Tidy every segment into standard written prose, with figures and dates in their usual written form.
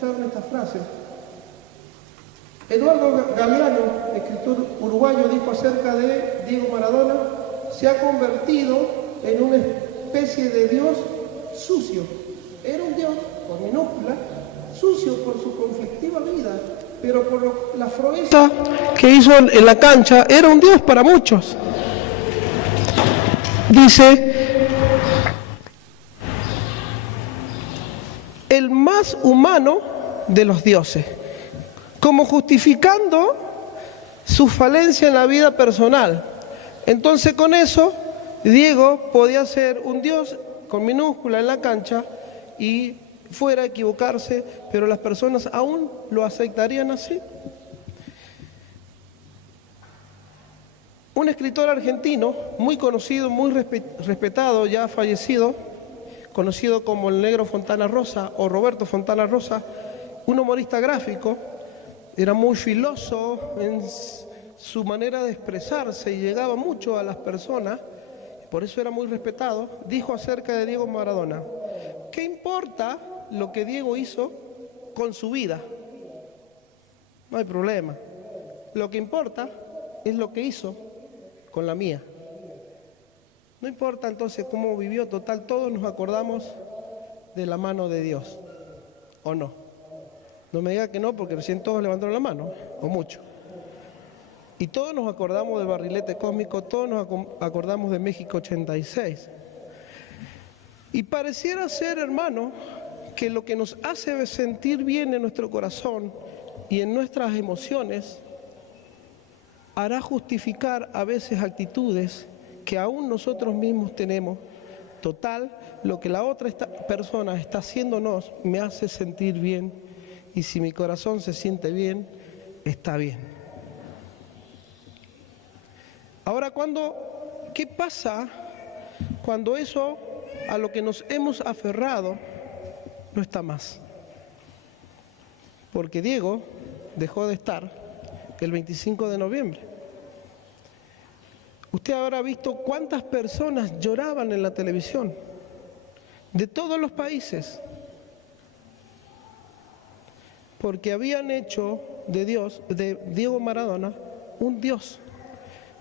escucharon esta frase. Eduardo Galeano, escritor uruguayo, dijo acerca de Diego Maradona: se ha convertido en una especie de Dios sucio. Era un Dios, con minúscula, sucio por su conflictiva vida, pero por la proeza que hizo en la cancha, era un Dios para muchos. Dice, el más humano de los dioses, como justificando su falencia en la vida personal. Entonces con eso, Diego podía ser un Dios con minúscula en la cancha y fuera a equivocarse, pero las personas aún lo aceptarían así. Un escritor argentino muy conocido, muy respetado, ya fallecido, conocido como el Negro Fontana Rosa o Roberto Fontana Rosa, un humorista gráfico, era muy filoso en su manera de expresarse y llegaba mucho a las personas, por eso era muy respetado. Dijo acerca de Diego Maradona: ¿qué importa lo que Diego hizo con su vida? No hay problema. Lo que importa es lo que hizo con la mía. No importa entonces cómo vivió, total, todos nos acordamos de la mano de Dios, ¿o no? No me diga que no, porque recién todos levantaron la mano, o mucho. Y todos nos acordamos del barrilete cósmico, todos nos acordamos de México 86. Y pareciera ser, hermano, que lo que nos hace sentir bien en nuestro corazón y en nuestras emociones hará justificar a veces actitudes que aún nosotros mismos tenemos. Total, lo que la otra persona está haciéndonos me hace sentir bien, y si mi corazón se siente bien, está bien. Ahora, ¿qué pasa cuando eso a lo que nos hemos aferrado no está más? Porque Diego dejó de estar el 25 de noviembre. Usted habrá visto cuántas personas lloraban en la televisión, de todos los países, porque habían hecho de Diego Maradona, un Dios,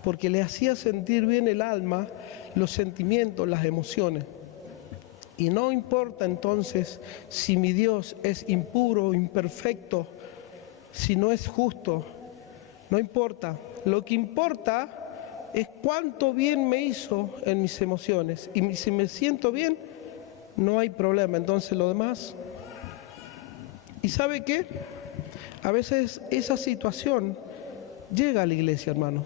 porque le hacía sentir bien el alma, los sentimientos, las emociones. Y no importa entonces si mi Dios es impuro, imperfecto, si no es justo, no importa. Lo que importa es cuánto bien me hizo en mis emociones. Y si me siento bien, no hay problema. Entonces lo demás... ¿Y sabe qué? A veces esa situación llega a la iglesia, hermano.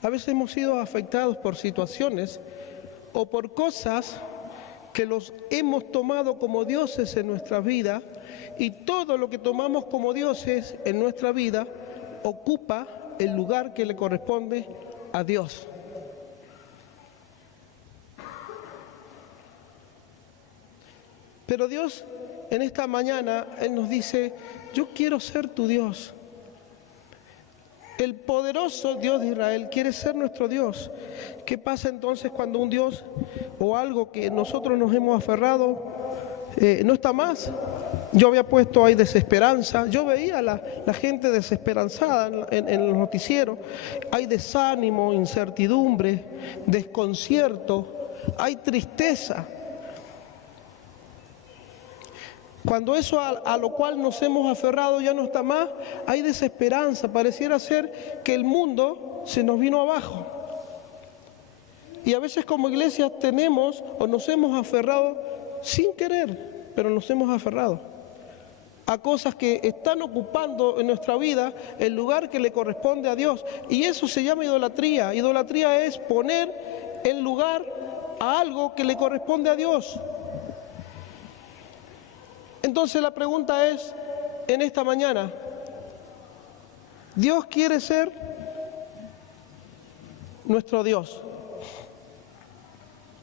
A veces hemos sido afectados por situaciones o por cosas que los hemos tomado como dioses en nuestra vida, y todo lo que tomamos como dioses en nuestra vida ocupa el lugar que le corresponde a Dios. Pero Dios, en esta mañana, Él nos dice: yo quiero ser tu Dios. El poderoso Dios de Israel quiere ser nuestro Dios. ¿Qué pasa entonces cuando un Dios o algo que nosotros nos hemos aferrado no está más? Yo había puesto ahí desesperanza. Yo veía a la gente desesperanzada en los noticieros. Hay desánimo, incertidumbre, desconcierto, hay tristeza. Cuando eso a lo cual nos hemos aferrado ya no está más, hay desesperanza. Pareciera ser que el mundo se nos vino abajo. Y a veces como iglesia tenemos o nos hemos aferrado sin querer, pero nos hemos aferrado a cosas que están ocupando en nuestra vida el lugar que le corresponde a Dios. Y eso se llama idolatría. Idolatría es poner en lugar a algo que le corresponde a Dios. Entonces la pregunta es, en esta mañana, ¿Dios quiere ser nuestro Dios?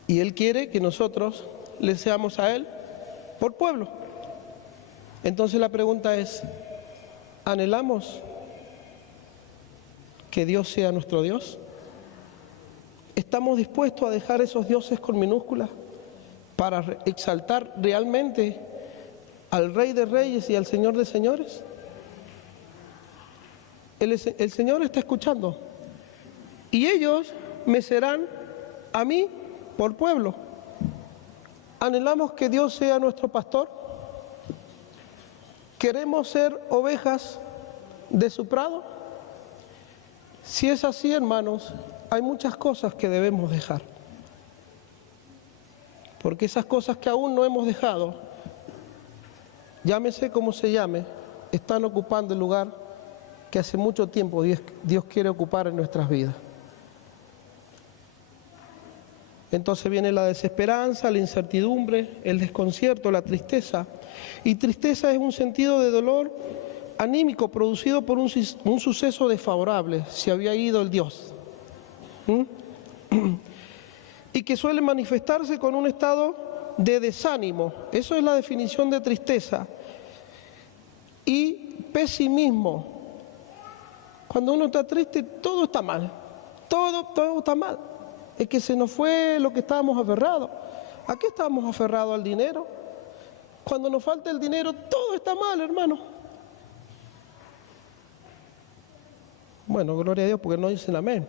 Y Él quiere que nosotros le seamos a Él por pueblo. Entonces la pregunta es, ¿anhelamos que Dios sea nuestro Dios? ¿Estamos dispuestos a dejar esos dioses con minúsculas para exaltar realmente al Rey de Reyes y al Señor de Señores? El Señor está escuchando. Y ellos me serán a mí por pueblo. ¿Anhelamos que Dios sea nuestro pastor? ¿Queremos ser ovejas de su prado? Si es así, hermanos, hay muchas cosas que debemos dejar. Porque esas cosas que aún no hemos dejado, llámese como se llame, están ocupando el lugar que hace mucho tiempo Dios quiere ocupar en nuestras vidas. Entonces viene la desesperanza, la incertidumbre, el desconcierto, la tristeza. Y tristeza es un sentido de dolor anímico producido por un suceso desfavorable, se había ido el Dios. Y que suele manifestarse con un estado de desánimo. Eso es la definición de tristeza. Y pesimismo. Cuando uno está triste, todo está mal. Todo está mal. Es que se nos fue lo que estábamos aferrados. ¿A qué estábamos aferrados? Al dinero. Cuando nos falta el dinero, todo está mal, hermano. Bueno, gloria a Dios, porque no dicen amén.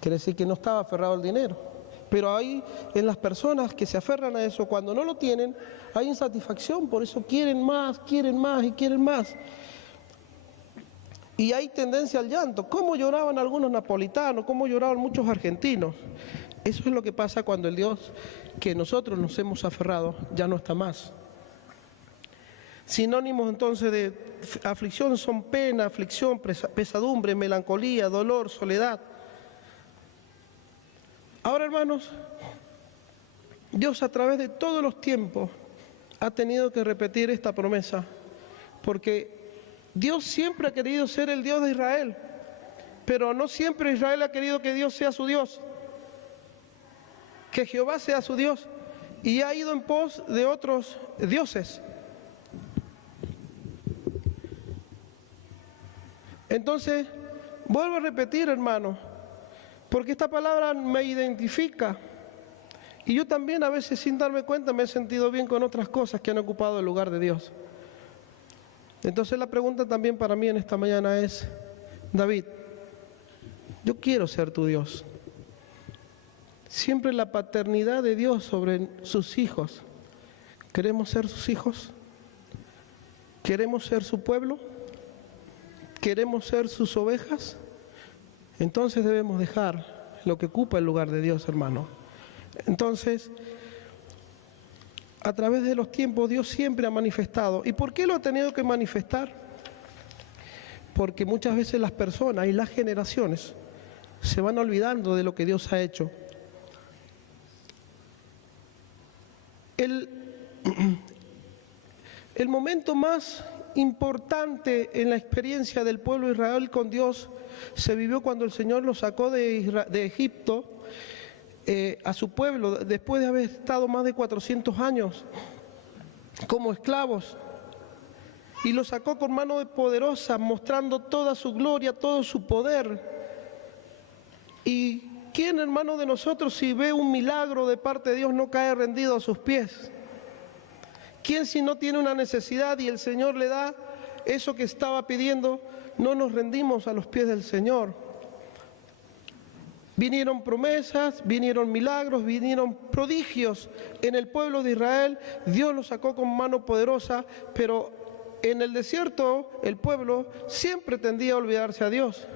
Quiere decir que no estaba aferrado al dinero. Pero hay en las personas que se aferran a eso, cuando no lo tienen, hay insatisfacción, por eso quieren más y quieren más. Y hay tendencia al llanto. ¿Cómo lloraban algunos napolitanos? ¿Cómo lloraban muchos argentinos? Eso es lo que pasa cuando el Dios que nosotros nos hemos aferrado ya no está más. Sinónimos entonces de aflicción son pena, aflicción, pesadumbre, melancolía, dolor, soledad. Ahora, hermanos, Dios a través de todos los tiempos ha tenido que repetir esta promesa, porque Dios siempre ha querido ser el Dios de Israel, pero no siempre Israel ha querido que Dios sea su Dios, que Jehová sea su Dios, y ha ido en pos de otros dioses. Entonces, vuelvo a repetir, hermano, porque esta palabra me identifica, y yo también a veces sin darme cuenta me he sentido bien con otras cosas que han ocupado el lugar de Dios. Entonces la pregunta también para mí en esta mañana es, David, yo quiero ser tu Dios. Siempre la paternidad de Dios sobre sus hijos. ¿Queremos ser sus hijos? ¿Queremos ser su pueblo? ¿Queremos ser sus ovejas? Entonces debemos dejar lo que ocupa el lugar de Dios, hermano. Entonces, a través de los tiempos Dios siempre ha manifestado. ¿Y por qué lo ha tenido que manifestar? Porque muchas veces las personas y las generaciones se van olvidando de lo que Dios ha hecho. El momento más importante en la experiencia del pueblo de Israel con Dios se vivió cuando el Señor los sacó de Egipto a su pueblo, después de haber estado más de 400 años como esclavos, y los sacó con mano poderosa, mostrando toda su gloria, todo su poder. Y ¿quién, hermano, de nosotros, si ve un milagro de parte de Dios, no cae rendido a sus pies? ¿Quién, si no tiene una necesidad y el Señor le da eso que estaba pidiendo, no nos rendimos a los pies del Señor? Vinieron promesas, vinieron milagros, vinieron prodigios en el pueblo de Israel. Dios los sacó con mano poderosa, pero en el desierto el pueblo siempre tendía a olvidarse a Dios.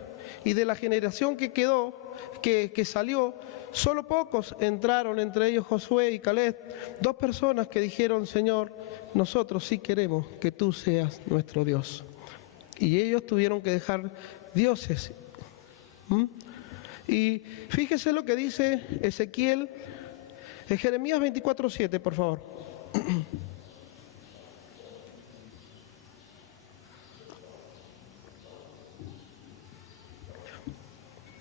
Y de la generación que quedó, que salió, solo pocos entraron, entre ellos Josué y Caleb, dos personas que dijeron: Señor, nosotros sí queremos que tú seas nuestro Dios. Y ellos tuvieron que dejar dioses. Y fíjese lo que dice Ezequiel, en Jeremías 24:7, por favor.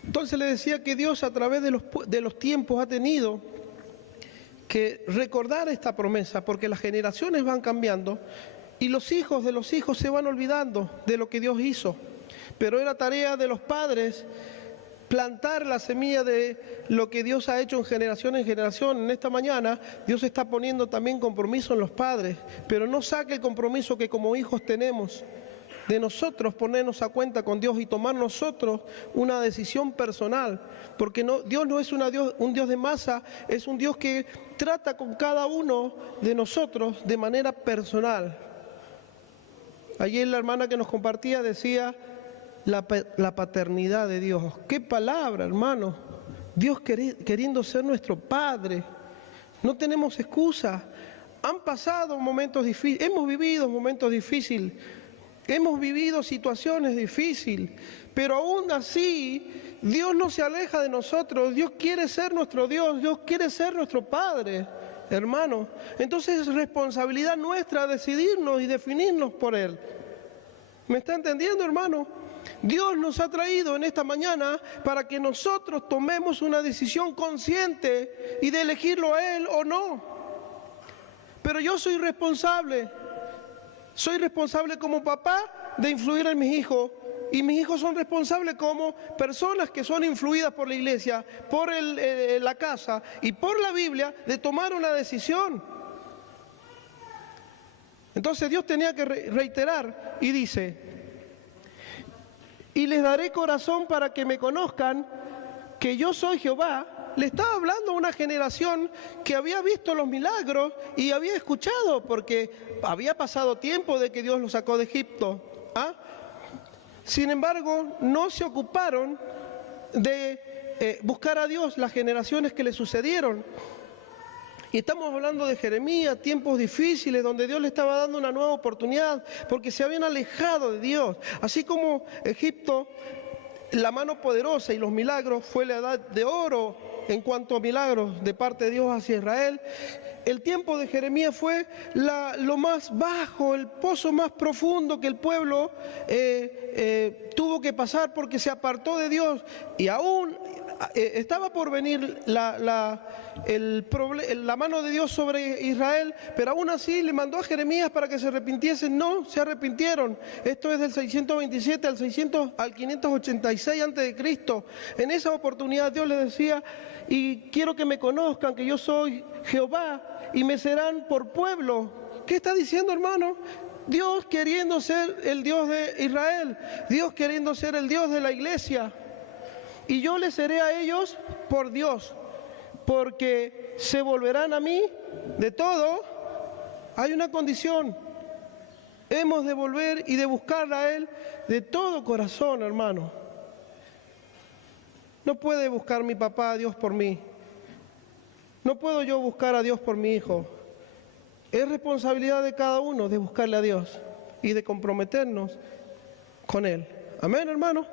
Entonces le decía que Dios a través de los tiempos ha tenido que recordar esta promesa, porque las generaciones van cambiando y los hijos de los hijos se van olvidando de lo que Dios hizo. Pero era tarea de los padres plantar la semilla de lo que Dios ha hecho en generación en generación. En esta mañana Dios está poniendo también compromiso en los padres, pero no saque el compromiso que como hijos tenemos de nosotros ponernos a cuenta con Dios y tomar nosotros una decisión personal, porque Dios no es un Dios de masa, es un Dios que trata con cada uno de nosotros de manera personal. Ayer la hermana que nos compartía decía la paternidad de Dios. ¡Qué palabra, hermano! Dios queriendo ser nuestro Padre. No tenemos excusa. Han pasado momentos difíciles, hemos vivido momentos difíciles, hemos vivido situaciones difíciles, pero aún así Dios no se aleja de nosotros. Dios quiere ser nuestro Dios, Dios quiere ser nuestro Padre, hermano. Entonces es responsabilidad nuestra decidirnos y definirnos por Él. ¿Me está entendiendo, hermano? Dios nos ha traído en esta mañana para que nosotros tomemos una decisión consciente y de elegirlo a Él o no. Pero yo soy responsable como papá de influir en mis hijos, y mis hijos son responsables como personas que son influidas por la iglesia, por la casa y por la Biblia, de tomar una decisión. Entonces Dios tenía que reiterar y dice: y les daré corazón para que me conozcan que yo soy Jehová. Le estaba hablando a una generación que había visto los milagros y había escuchado, porque había pasado tiempo de que Dios los sacó de Egipto. Sin embargo, no se ocuparon de buscar a Dios las generaciones que le sucedieron. Y estamos hablando de Jeremías, tiempos difíciles donde Dios le estaba dando una nueva oportunidad porque se habían alejado de Dios. Así como Egipto, la mano poderosa y los milagros fue la edad de oro en cuanto a milagros de parte de Dios hacia Israel, el tiempo de Jeremías fue lo más bajo, el pozo más profundo que el pueblo tuvo que pasar porque se apartó de Dios. Y aún estaba por venir la mano de Dios sobre Israel, pero aún así le mandó a Jeremías para que se arrepintiesen. No se arrepintieron. Esto es del 627 al 586 a.C. En esa oportunidad Dios les decía: y quiero que me conozcan que yo soy Jehová y me serán por pueblo. ¿Qué está diciendo, hermano? Dios queriendo ser el Dios de Israel, Dios queriendo ser el Dios de la iglesia. Y yo les seré a ellos por Dios, porque se volverán a mí de todo. Hay una condición: hemos de volver y de buscar a Él de todo corazón, hermano. No puede buscar mi papá a Dios por mí. No puedo yo buscar a Dios por mi hijo. Es responsabilidad de cada uno de buscarle a Dios y de comprometernos con Él. Amén, hermano.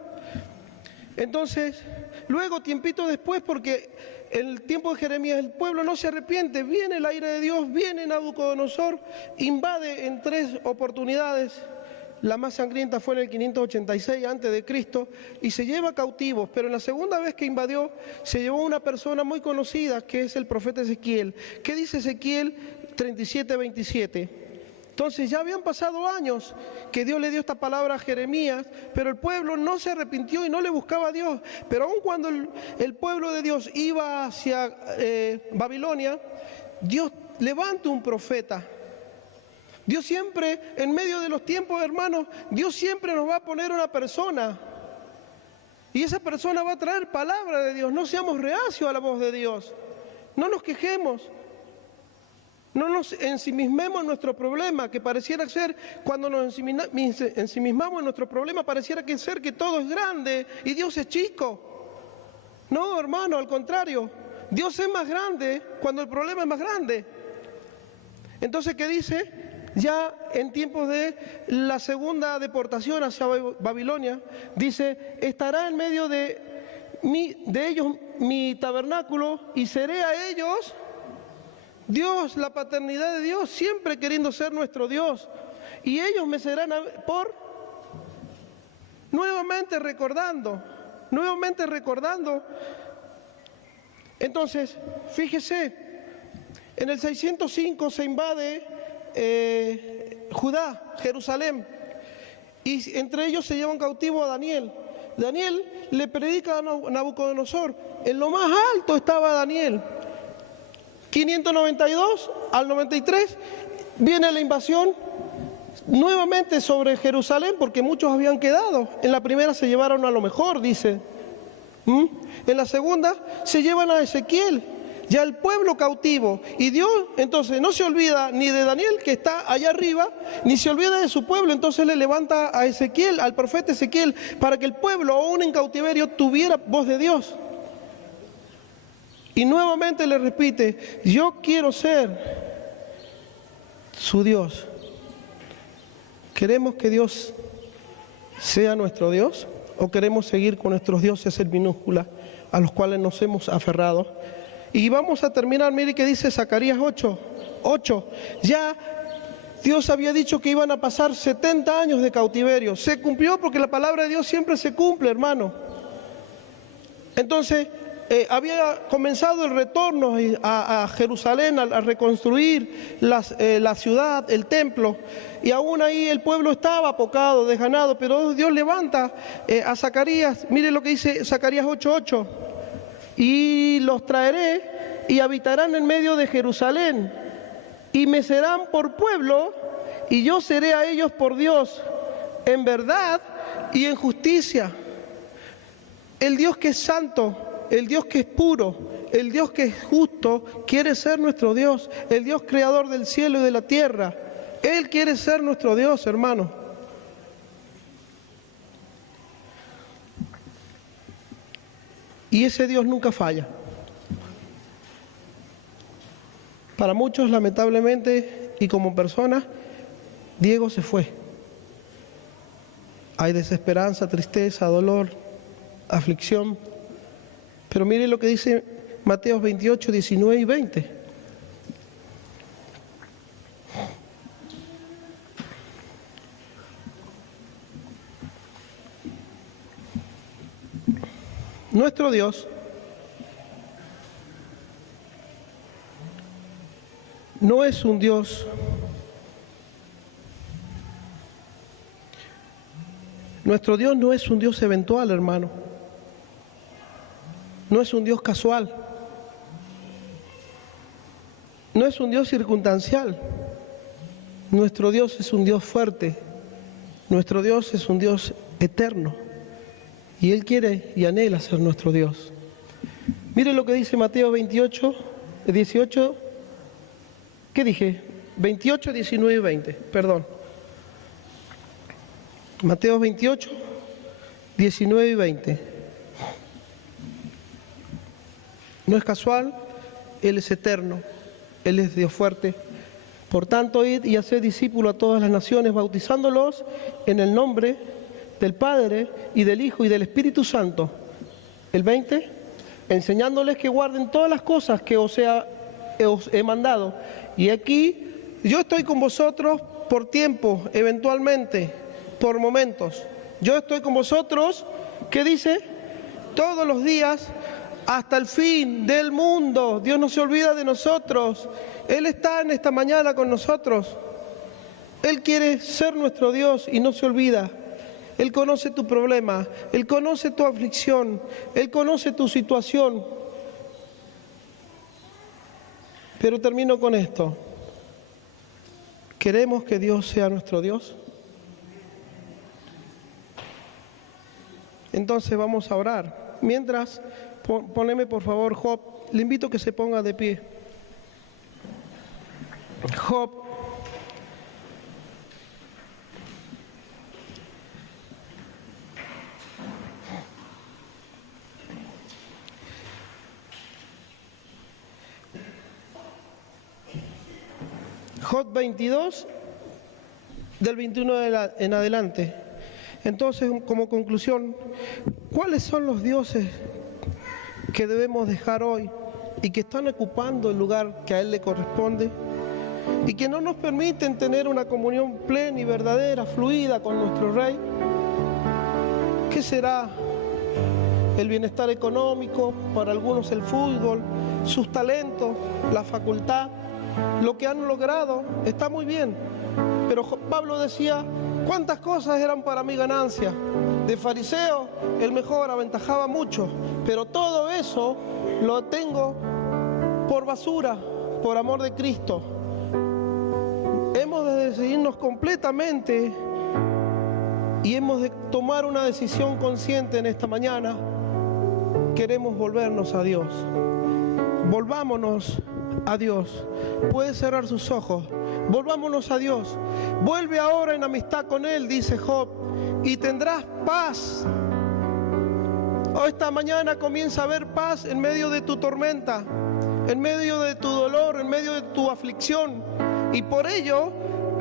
Entonces, luego, tiempito después, porque en el tiempo de Jeremías el pueblo no se arrepiente, viene el aire de Dios, viene Nabucodonosor, invade en 3 oportunidades. La más sangrienta fue en el 586 a.C. y se lleva cautivos, pero en la segunda vez que invadió se llevó una persona muy conocida que es el profeta Ezequiel. ¿Qué dice Ezequiel 37:27? Entonces ya habían pasado años que Dios le dio esta palabra a Jeremías, pero el pueblo no se arrepintió y no le buscaba a Dios. Pero aun cuando el pueblo de Dios iba hacia Babilonia, Dios levanta un profeta. Dios siempre, en medio de los tiempos, hermanos, Dios siempre nos va a poner una persona. Y esa persona va a traer palabra de Dios. No seamos reacios a la voz de Dios. No nos quejemos. No nos ensimismemos en nuestro problema, que pareciera ser, cuando nos ensimismamos en nuestro problema, pareciera que ser que todo es grande y Dios es chico. No, hermano, al contrario. Dios es más grande cuando el problema es más grande. Entonces, ¿qué dice? Ya en tiempos de la segunda deportación hacia Babilonia, dice: estará en medio de ellos mi tabernáculo y seré a ellos Dios. La paternidad de Dios, siempre queriendo ser nuestro Dios, y ellos me serán por nuevamente recordando. Entonces, fíjese, en el 605 se invade Judá, Jerusalén, y entre ellos se llevan cautivo a Daniel. Daniel le predica a Nabucodonosor. En lo más alto estaba Daniel. 592 al 93 viene la invasión nuevamente sobre Jerusalén, porque muchos habían quedado. En la primera se llevaron a lo mejor, dice. En la segunda se llevan a Ezequiel, ya el pueblo cautivo. Y Dios entonces no se olvida ni de Daniel, que está allá arriba, ni se olvida de su pueblo. Entonces le levanta a Ezequiel, al profeta Ezequiel, para que el pueblo, aún en cautiverio, tuviera voz de Dios. Y nuevamente le repite: yo quiero ser su Dios. ¿Queremos que Dios sea nuestro Dios? ¿O queremos seguir con nuestros dioses en minúscula a los cuales nos hemos aferrado? Y vamos a terminar, mire que dice Zacarías 8. Ya Dios había dicho que iban a pasar 70 años de cautiverio. Se cumplió, porque la palabra de Dios siempre se cumple, hermano. Entonces, había comenzado el retorno a Jerusalén, a reconstruir la ciudad, el templo, y aún ahí el pueblo estaba apocado, desganado, pero Dios levanta a Zacarías. Mire lo que dice Zacarías 8:8: y los traeré y habitarán en medio de Jerusalén, y me serán por pueblo, y yo seré a ellos por Dios, en verdad y en justicia. El Dios que es santo, el Dios que es puro, el Dios que es justo, quiere ser nuestro Dios. El Dios creador del cielo y de la tierra, Él quiere ser nuestro Dios, hermano. Y ese Dios nunca falla. Para muchos, lamentablemente, y como persona, Diego se fue. Hay desesperanza, tristeza, dolor, aflicción. Pero mire lo que dice Mateo 28, 19 y 20. Nuestro Dios no es un Dios Nuestro Dios no es un Dios eventual, hermano. No es un Dios casual. No es un Dios circunstancial. Nuestro Dios es un Dios fuerte. Nuestro Dios es un Dios eterno. Y Él quiere y anhela ser nuestro Dios. Mire lo que dice Mateo 28, 18. ¿Qué dije? 28, 19 y 20. Perdón. Mateo 28, 19 y 20. No es casual, Él es eterno, Él es Dios fuerte. Por tanto, id y haced discípulos a todas las naciones, bautizándolos en el nombre del Padre y del Hijo y del Espíritu Santo. El 20, enseñándoles que guarden todas las cosas que os he mandado. Y aquí yo estoy con vosotros por tiempo, eventualmente, por momentos. Yo estoy con vosotros, ¿qué dice? Todos los días, hasta el fin del mundo. Dios no se olvida de nosotros. Él está en esta mañana con nosotros. Él quiere ser nuestro Dios y no se olvida. Él conoce tu problema, Él conoce tu aflicción, Él conoce tu situación. Pero termino con esto. ¿Queremos que Dios sea nuestro Dios? Entonces vamos a orar. Mientras, poneme por favor Job. Le invito a que se ponga de pie. Job. Job 22, del 21 en adelante. Entonces, como conclusión, ¿cuáles son los dioses que debemos dejar hoy y que están ocupando el lugar que a Él le corresponde y que no nos permiten tener una comunión plena y verdadera, fluida con nuestro Rey? ¿Qué será? El bienestar económico, para algunos el fútbol, sus talentos, la facultad, lo que han logrado, está muy bien. Pero Pablo decía, ¿cuántas cosas eran para mi ganancia? de fariseo, el mejor, aventajaba mucho. Pero todo eso lo tengo por basura, por amor de Cristo. Hemos de decidirnos completamente y hemos de tomar una decisión consciente en esta mañana. Queremos volvernos a Dios. Volvámonos a Dios. Puede cerrar sus ojos. Volvámonos a Dios. Vuelve ahora en amistad con Él, dice Job, y tendrás paz. Esta mañana comienza a haber paz en medio de tu tormenta, en medio de tu dolor, en medio de tu aflicción. Y por ello,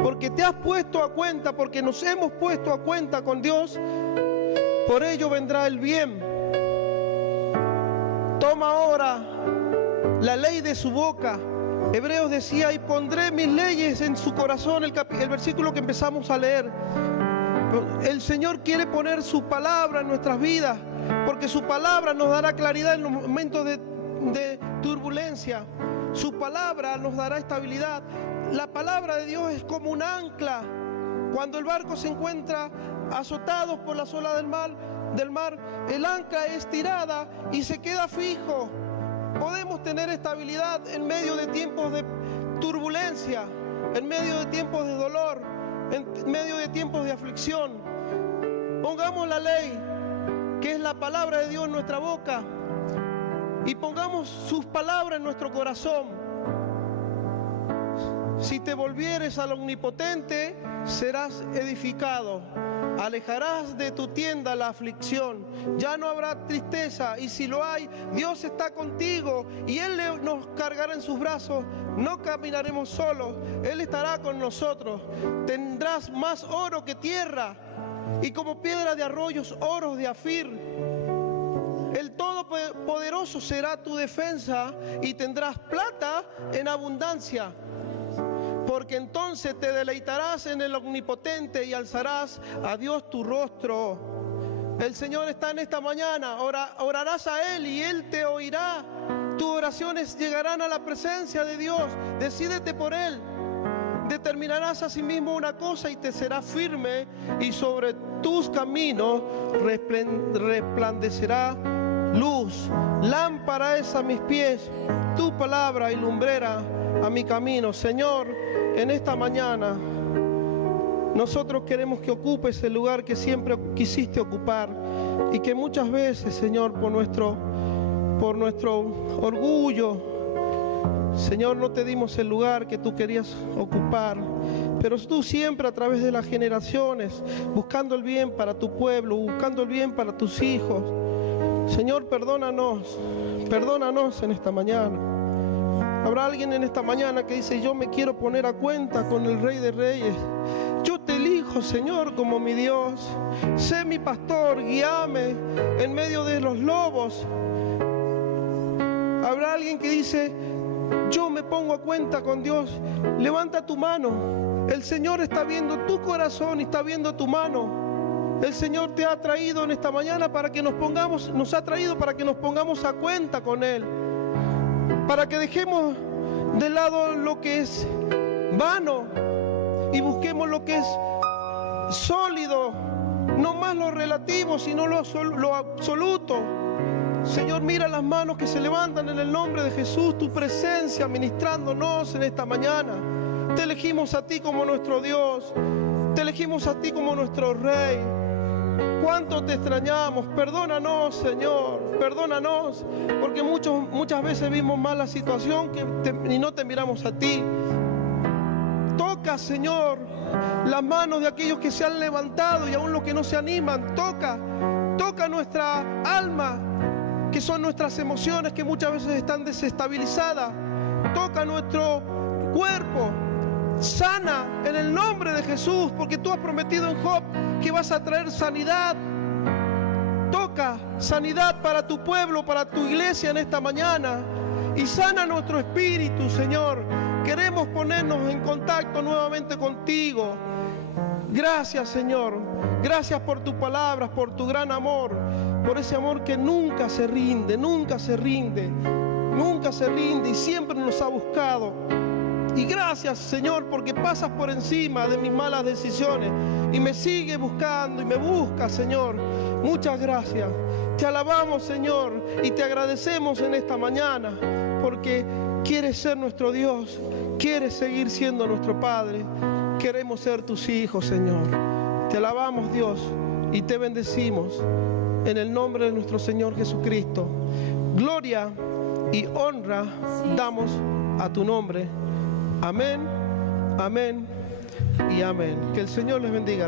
porque te has puesto a cuenta, porque nos hemos puesto a cuenta con Dios, por ello vendrá el bien. Toma ahora la ley de su boca. Hebreos decía, y pondré mis leyes en su corazón, el versículo que empezamos a leer. El Señor quiere poner su palabra en nuestras vidas, porque su palabra nos dará claridad en los momentos de turbulencia. Su palabra nos dará estabilidad. La palabra de Dios es como un ancla. Cuando el barco se encuentra azotado por las olas del mar, el ancla es tirada y se queda fijo. Podemos tener estabilidad en medio de tiempos de turbulencia, en medio de tiempos de dolor, en medio de tiempos de aflicción. Pongamos la ley, que es la palabra de Dios en nuestra boca, y pongamos sus palabras en nuestro corazón. Si te volvieres al Omnipotente, serás edificado. Alejarás de tu tienda la aflicción. Ya no habrá tristeza, y si lo hay, Dios está contigo y Él nos cargará en sus brazos. No caminaremos solos, Él estará con nosotros. Tendrás más oro que tierra, y como piedra de arroyos, oros de Afir. El Todopoderoso será tu defensa, y tendrás plata en abundancia. Porque entonces te deleitarás en el Omnipotente y alzarás a Dios tu rostro. El Señor está en esta mañana. Orarás a Él y Él te oirá. Tus oraciones llegarán a la presencia de Dios. Decídete por Él. Determinarás a sí mismo una cosa y te será firme, y sobre tus caminos resplandecerá luz. Lámpara es a mis pies tu palabra y lumbrera a mi camino. Señor, en esta mañana nosotros queremos que ocupes el lugar que siempre quisiste ocupar, y que muchas veces, Señor, por nuestro orgullo, Señor, no te dimos el lugar que tú querías ocupar. Pero tú siempre, a través de las generaciones, buscando el bien para tu pueblo, buscando el bien para tus hijos. Señor, perdónanos en esta mañana. Habrá alguien en esta mañana que dice: yo me quiero poner a cuenta con el Rey de Reyes. Yo te elijo, Señor, como mi Dios. Sé mi pastor, guíame en medio de los lobos. Habrá alguien que dice: yo me pongo a cuenta con Dios. Levanta tu mano. El Señor está viendo tu corazón y está viendo tu mano. El Señor te ha traído en esta mañana para que nos ha traído para que nos pongamos a cuenta con Él. Para que dejemos de lado lo que es vano y busquemos lo que es sólido, no más lo relativo, sino lo absoluto. Señor, mira las manos que se levantan en el nombre de Jesús, tu presencia ministrándonos en esta mañana. Te elegimos a ti como nuestro Dios, te elegimos a ti como nuestro Rey. Cuánto te extrañamos. Perdónanos, Señor, perdónanos, porque muchas veces vimos mal la situación y no te miramos a ti. Toca, Señor, las manos de aquellos que se han levantado y aún los que no se animan. Toca nuestra alma, que son nuestras emociones que muchas veces están desestabilizadas. Toca nuestro cuerpo. Sana en el nombre de Jesús, porque tú has prometido en Job que vas a traer sanidad. Toca sanidad para tu pueblo, para tu iglesia en esta mañana, y sana nuestro espíritu, Señor. Queremos ponernos en contacto nuevamente contigo. Gracias, Señor. Gracias por tus palabras, por tu gran amor, por ese amor que nunca se rinde, nunca se rinde, nunca se rinde, y siempre nos ha buscado. Y gracias, Señor, porque pasas por encima de mis malas decisiones y me sigue buscando y me buscas, Señor. Muchas gracias. Te alabamos, Señor, y te agradecemos en esta mañana porque quieres ser nuestro Dios, quieres seguir siendo nuestro Padre. Queremos ser tus hijos, Señor. Te alabamos, Dios, y te bendecimos en el nombre de nuestro Señor Jesucristo. Gloria y honra damos a tu nombre. Amén, amén y amén. Que el Señor les bendiga, hermano.